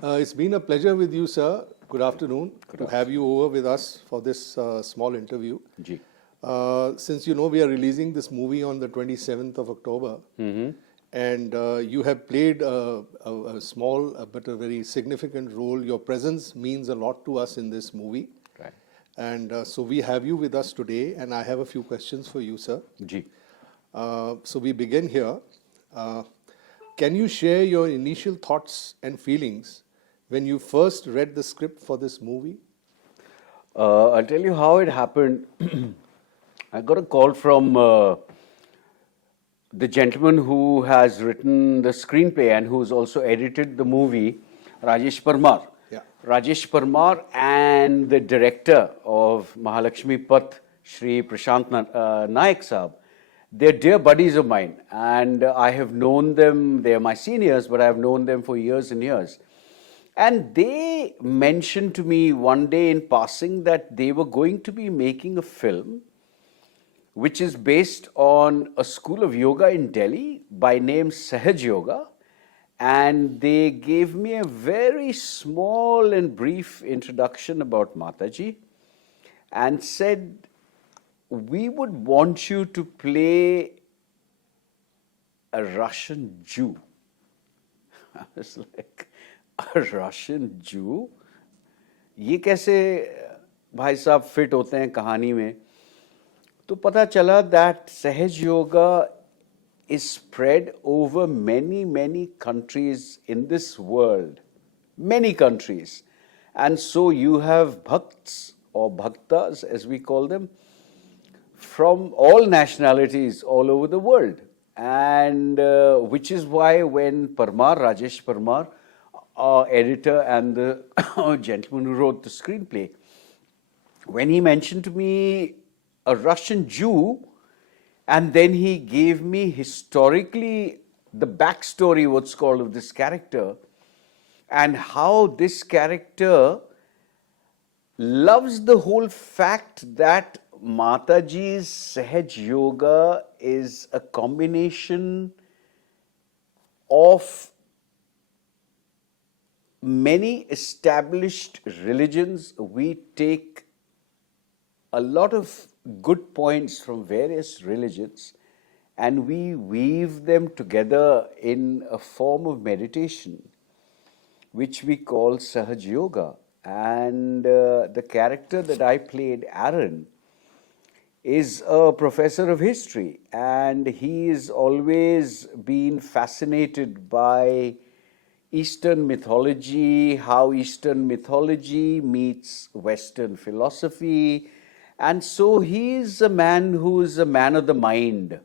It's been a pleasure with you, sir. Good afternoon. Good To have you over with us for this small interview. Since you know we are releasing this movie on the 27th of October, and you have played a small but a very significant role. Your presence means a lot to us in this movie. Right. And so we have you with us today, and I have a few questions for you, sir. So we begin here. Can you share your initial thoughts and feelings when you first read the script for this movie? I'll tell you how it happened. I got a call from the gentleman who has written the screenplay and who's also edited the movie, Rajesh Parmar. Yeah. Rajesh Parmar and the director of Mahalakshmi Path, Shri Prashant Naik Saab, they're dear buddies of mine, and I have known them. They're my seniors, but I've known them for years and years. And they mentioned to me one day in passing that they were going to be making a film which is based on a school of yoga in Delhi by name Sahaj Yoga. And they gave me a very small and brief introduction about Mataji and said, we would want you to play a Russian Jew. I was like, a Russian Jew? ये कैसे भाई साहब fit होते हैं कहानी में? तो पता चला that Sahaj Yoga is spread over many countries in this world. Many countries. And so you have bhakts or bhaktas as we call them, from all nationalities all over the world. And which is why when Rajesh Parmar, our editor and the gentleman who wrote the screenplay, when he mentioned to me a Russian Jew, and then he gave me historically the backstory, what's called, of this character, and how this character loves the whole fact that Mataji's Sahaj Yoga is a combination of many established religions. We take a lot of good points from various religions and we weave them together in a form of meditation which we call Sahaj Yoga. And the character that I played, Aaron, is a professor of history, and he's always been fascinated by Eastern mythology, how Eastern mythology meets Western philosophy. And so he's a man who is a man of the mind.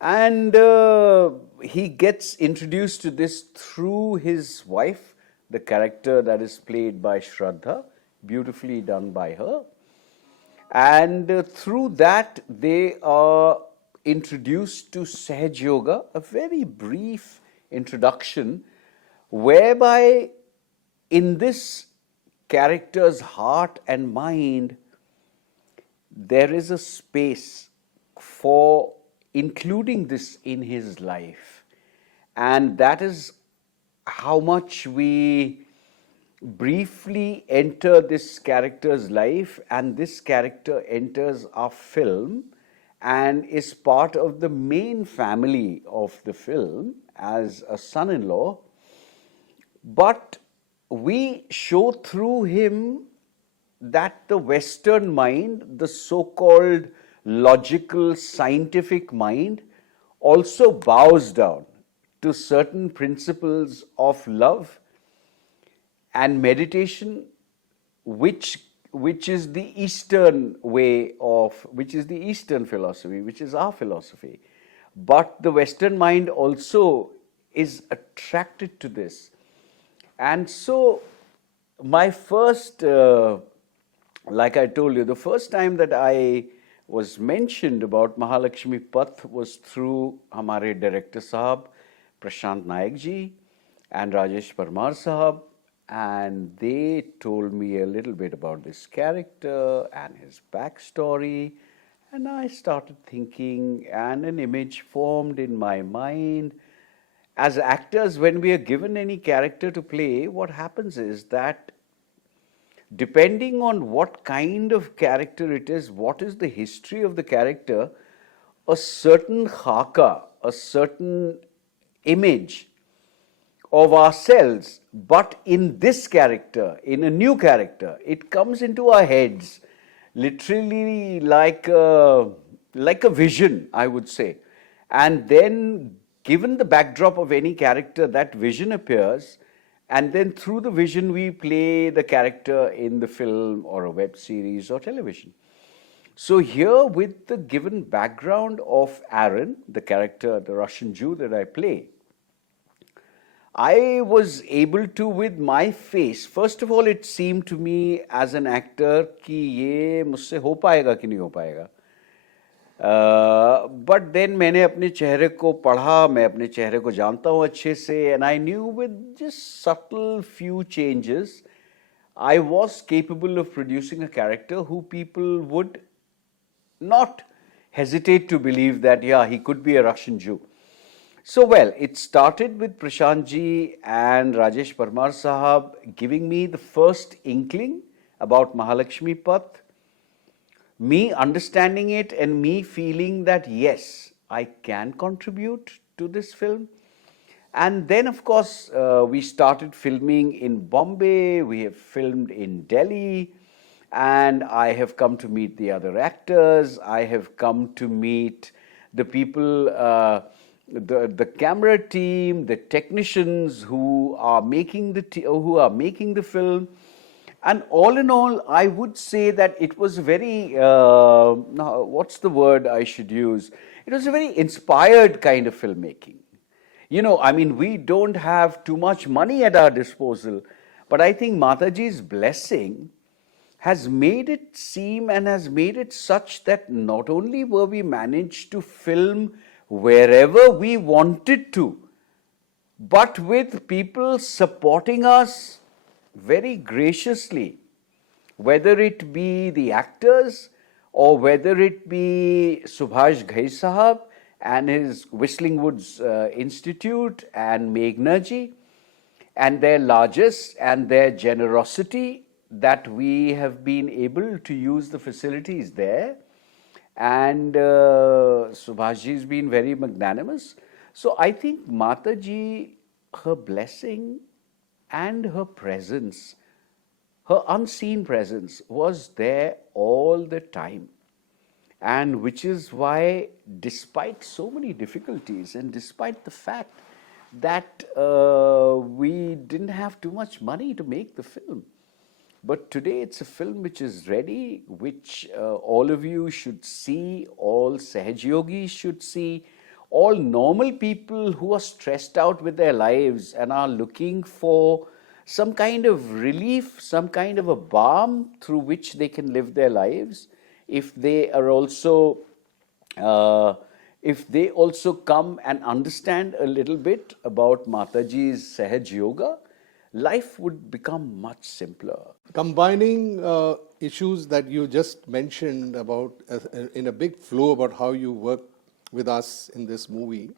And he gets introduced to this through his wife, the character that is played by Shraddha, beautifully done by her. And through that, they are introduced to Sahaj Yoga, a very brief introduction, whereby in this character's heart and mind, there is a space for including this in his life. And that is how much we briefly enter this character's life, and this character enters our film and is part of the main family of the film as a son-in-law. But we show through him that the Western mind, the so-called logical, scientific mind, also bows down to certain principles of love and meditation, which is the Eastern way of, which is the Eastern philosophy, which is our philosophy. But the Western mind also is attracted to this. And so my first, like I told you, the first time that I was mentioned about Mahalakshmi Path was through Hamare director Sahab, Prashant Naik ji and Rajesh Parmar Sahab. And they told me a little bit about this character and his backstory. And I started thinking, and an image formed in my mind. as actors, when we are given any character to play, what happens is that depending on what kind of character it is, what is the history of the character, a certain khaka, a certain image of ourselves, but in this character, in a new character, it comes into our heads, literally like a vision, I would say. And then, given the backdrop of any character, that vision appears, and then through the vision, we play the character in the film or a web series or television. So here, with the given background of Aaron, the character, the Russian Jew that I play, I was able to, with my face, first of all, it seemed to me as an actor कि ये मुझसे हो पाएगा कि नहीं हो पाएगा. But then मैंने अपने चेहरे को पढ़ा, मैं अपने चेहरे को जानता हूँ अच्छे से, and I knew with just subtle few changes, I was capable of producing a character who people would not hesitate to believe that, yeah, he could be a Russian Jew. So, well, it started with Prashant ji and Rajesh Parmar Sahab giving me the first inkling about Mahalakshmi Path, me understanding it and me feeling that, yes, I can contribute to this film. And then, of course, we started filming in Bombay, we have filmed in Delhi, and I have come to meet the other actors, I have come to meet the people, the camera team, the technicians who are making the film, and all in all, I would say that it was very what's the word I should use? It was a very inspired kind of filmmaking. You know, I mean, we don't have too much money at our disposal, but I think Mataji's blessing has made it seem and has made it such that not only were we managed to film wherever we wanted to, but with people supporting us very graciously, whether it be the actors or whether it be Subhash Ghai Sahab and his Whistling Woods Institute and Meghna ji and their largesse and their generosity that we have been able to use the facilities there. And Subhashji has been very magnanimous. So I think Mataji, her blessing and her presence, her unseen presence was there all the time. And which is why, despite so many difficulties and despite the fact that we didn't have too much money to make the film, but today it's a film which is ready, which all of you should see, all Sahaj Yogis should see, all normal people who are stressed out with their lives and are looking for some kind of relief, some kind of a balm through which they can live their lives. If they are also, if they also come and understand a little bit about Mataji's Sahaj Yoga, life would become much simpler. Combining issues that you just mentioned about in a big flow about how you work with us in this movie,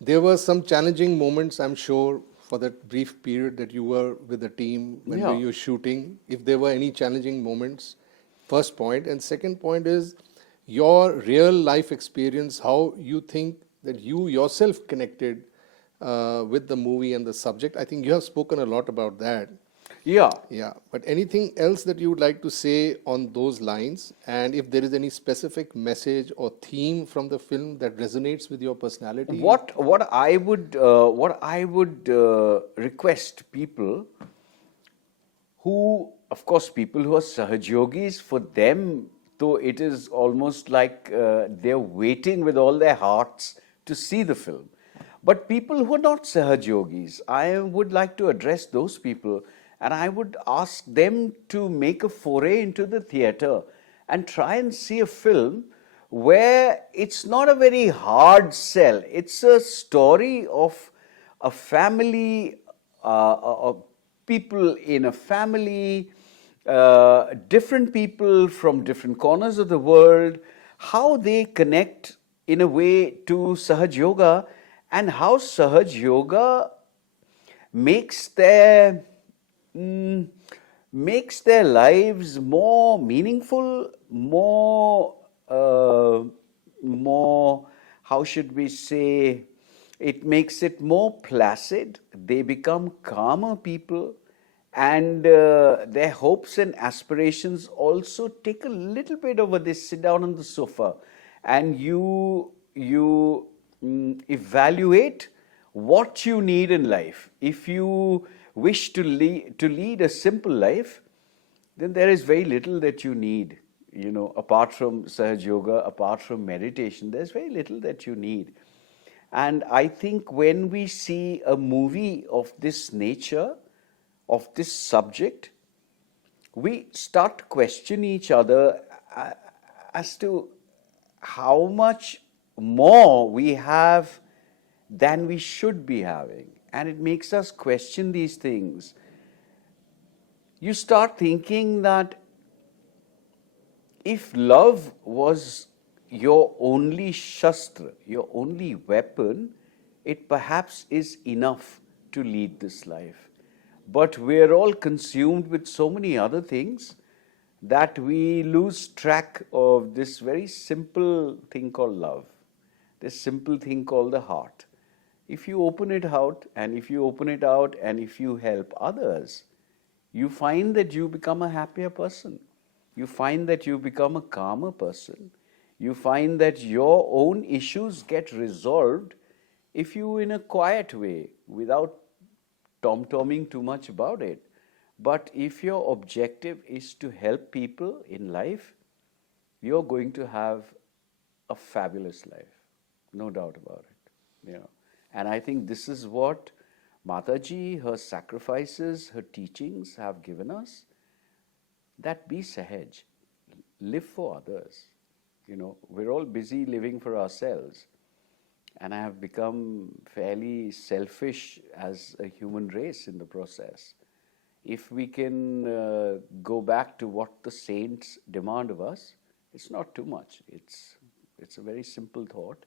there were some challenging moments, I'm sure, for that brief period that you were with the team when you were shooting. If there were any challenging moments, first point. And second point is your real life experience, how you think that you yourself connected with the movie and the subject. I think you have spoken a lot about that. Yeah. Yeah. But anything else that you would like to say on those lines? And if there is any specific message or theme from the film that resonates with your personality? What I would request people who, of course, people who are Sahaj Yogis, for them, though it is almost like they're waiting with all their hearts to see the film. But people who are not Sahaj Yogis, I would like to address those people and I would ask them to make a foray into the theatre and try and see a film where it's not a very hard sell. It's a story of a family, of people in a family, different people from different corners of the world, how they connect in a way to Sahaj Yoga and how Sahaj Yoga makes their mm, makes their lives more meaningful, more, how should we say, it makes it more placid. They become calmer people, and their hopes and aspirations also take a little bit over. They sit down on the sofa, and you evaluate what you need in life. If you wish to lead a simple life, then there is very little that you need. Apart from Sahaj Yoga, apart from meditation, there's very little that you need. And I think when we see a movie of this nature, of this subject, we start to question each other as to how much more we have than we should be having. And it makes us question these things. You start thinking that if love was your only shastra, your only weapon, it perhaps is enough to lead this life. But we're all consumed with so many other things that we lose track of this very simple thing called love, this simple thing called the heart. If you open it out, and if you help others, you find that you become a happier person. You find that you become a calmer person. You find that your own issues get resolved if you, in a quiet way, without tom-tomming too much about it. But if your objective is to help people in life, you're going to have a fabulous life, no doubt about it. And I think this is what Mataji, her sacrifices, her teachings have given us. That be Sahaj, live for others. We're all busy living for ourselves. And I have become fairly selfish as a human race in the process. If we can go back to what the saints demand of us, it's not too much. It's a very simple thought.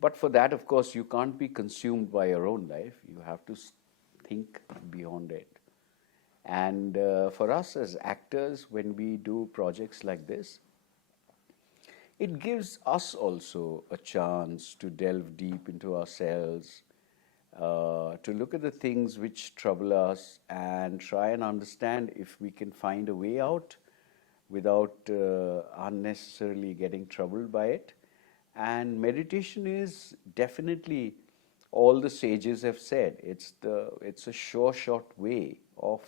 But for that, of course, you can't be consumed by your own life. You have to think beyond it. And for us as actors, when we do projects like this, it gives us also a chance to delve deep into ourselves, to look at the things which trouble us and try and understand if we can find a way out without unnecessarily getting troubled by it. And meditation is definitely, all the sages have said, it's a sure shot way of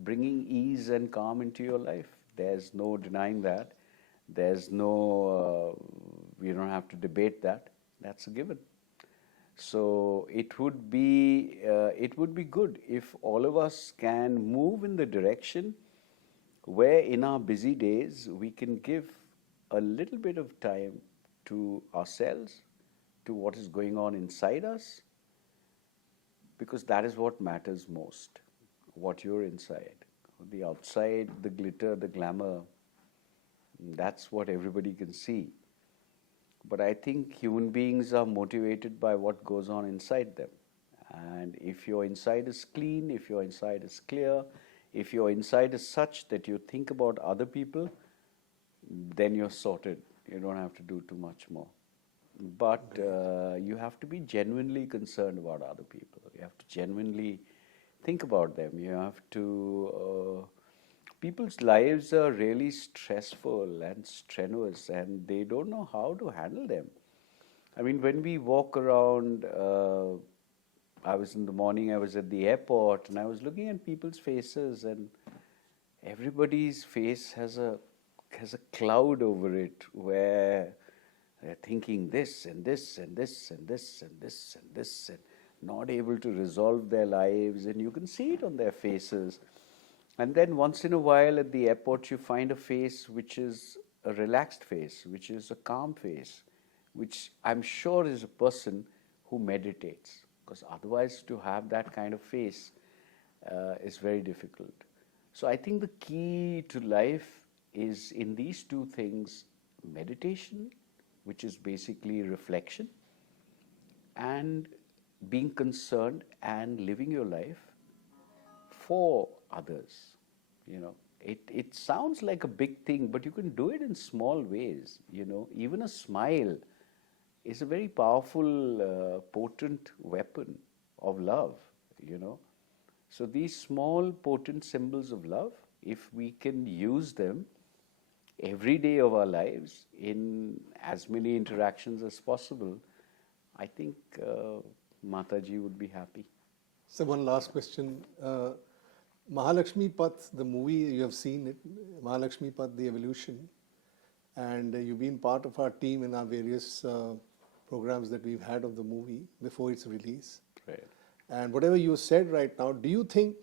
bringing ease and calm into your life. There's no denying that. There's no, we don't have to debate that. That's a given. So it would be good if all of us can move in the direction where in our busy days we can give a little bit of time to ourselves, to what is going on inside us, because that is what matters most, what you're inside. The outside, the glitter, the glamour, that's what everybody can see. But I think human beings are motivated by what goes on inside them. And if your inside is clean, if your inside is clear, if your inside is such that you think about other people, then you're sorted. You don't have to do too much more. But you have to be genuinely concerned about other people. You have to genuinely think about them. You have to... people's lives are really stressful and strenuous, and they don't know how to handle them. I mean, when we walk around, I was in the morning, I was at the airport, and I was looking at people's faces, and everybody's face has a cloud over it where they're thinking this and this and this and this and this and this and not able to resolve their lives, and you can see it on their faces. And then once in a while at the airport you find a face which is a relaxed face, which is a calm face, which I'm sure is a person who meditates, because otherwise to have that kind of face is very difficult. So I think the key to life is in these two things: meditation, which is basically reflection, and being concerned and living your life for others. You know, it sounds like a big thing, but you can do it in small ways. You know, even a smile is a very powerful, potent weapon of love, you know. So these small, potent symbols of love, if we can use them every day of our lives in as many interactions as possible, I think Mataji would be happy. So one last question. Mahalakshmi Path, the movie, you have seen it, Mahalakshmi Path, the evolution, and you've been part of our team in our various programs that we've had of the movie before its release. Right. And whatever you said right now, do you think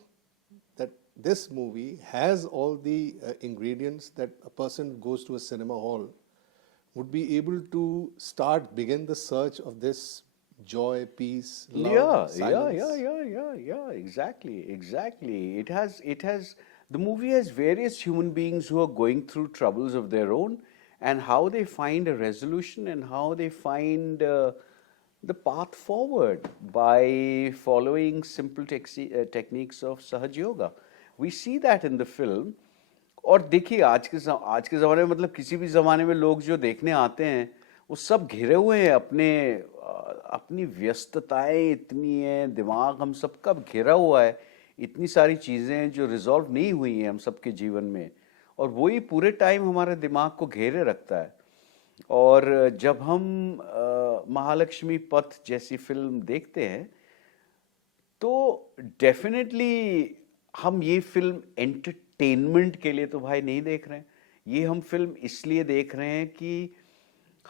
that this movie has all the ingredients that a person who goes to a cinema hall would be able to begin the search of this joy, peace, love, silence? Yeah, exactly. It has, the movie has various human beings who are going through troubles of their own, and how they find a resolution and how they find the path forward by following simple techniques of Sahaj Yoga. We see that in the film. और देखिए आज के ज़माने में, मतलब किसी भी ज़माने में लोग जो देखने आते हैं वो सब घिरे हुए हैं अपनी व्यस्तताएं इतनी हैं, दिमाग हम सबका घिरा हुआ है, इतनी सारी चीज़ें हैं जो रिजॉल्व नहीं हुई हैं हम सबके जीवन में, और वही पूरे टाइम हमारे दिमाग को घेरे रखता है. और जब हम महालक्ष्मी पथ जैसी फिल्म देखते हैं तो डेफिनेटली हम ये फिल्म एंटरटेनमेंट के लिए तो भाई नहीं देख रहे हैं. ये हम फिल्म इसलिए देख रहे हैं कि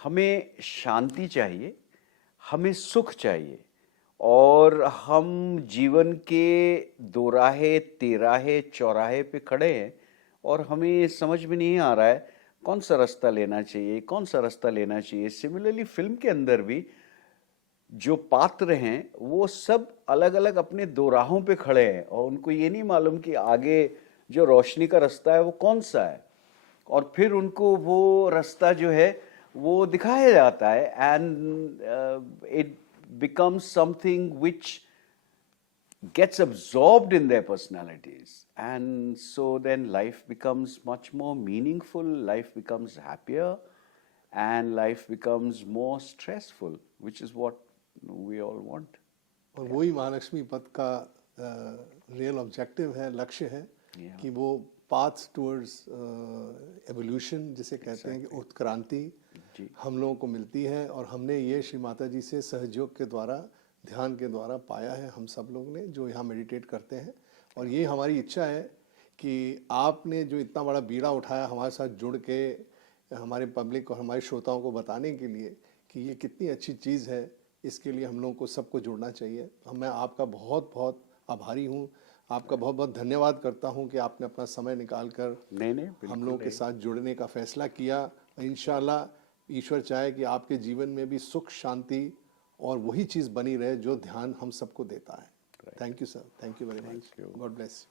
हमें शांति चाहिए, हमें सुख चाहिए, और हम जीवन के दोराहे, तेराहे, चौराहे पे खड़े हैं और हमें समझ में नहीं आ रहा है कौन सा रास्ता लेना चाहिए, कौन सा रास्ता लेना चाहिए. सिमिलरली फिल्म के अंदर भी जो पात्र हैं वो सब अलग अलग अपने दोराहों पे खड़े हैं और उनको ये नहीं मालूम कि आगे जो रोशनी का रास्ता है वो कौन सा है, और फिर उनको वो रास्ता जो है वो दिखाया जाता है, and it becomes something which gets absorbed in their personalities, and so then life becomes much more meaningful, life becomes happier, and life becomes more stressful, which is what we all want. और वही महालक्ष्मी पथ का real objective है, लक्ष्य है कि वो paths towards evolution जिसे कहते हैं कि उत्क्रांति हम लोगों को मिलती है, और हमने ये श्री माता जी से सहयोग के द्वारा, ध्यान के द्वारा पाया है हम सब लोग ने जो यहाँ मेडिटेट करते हैं. और ये हमारी इच्छा है कि आपने जो इतना बड़ा बीड़ा उठाया हमारे साथ जुड़ के हमारे पब्लिक और हमारे श्रोताओं को बताने के लिए कि ये कितनी अच्छी चीज़ है, इसके लिए हम लोगों को सबको जुड़ना चाहिए. मैं आपका बहुत बहुत आभारी हूँ, आपका बहुत बहुत धन्यवाद करता हूँ कि आपने अपना समय निकाल कर हम लोगों के साथ जुड़ने का फैसला किया. इंशाल्लाह ईश्वर चाहे कि आपके जीवन में भी सुख, शांति और वही चीज़ बनी रहे जो ध्यान हम सबको देता है. Thank you sir, thank you very much. God bless.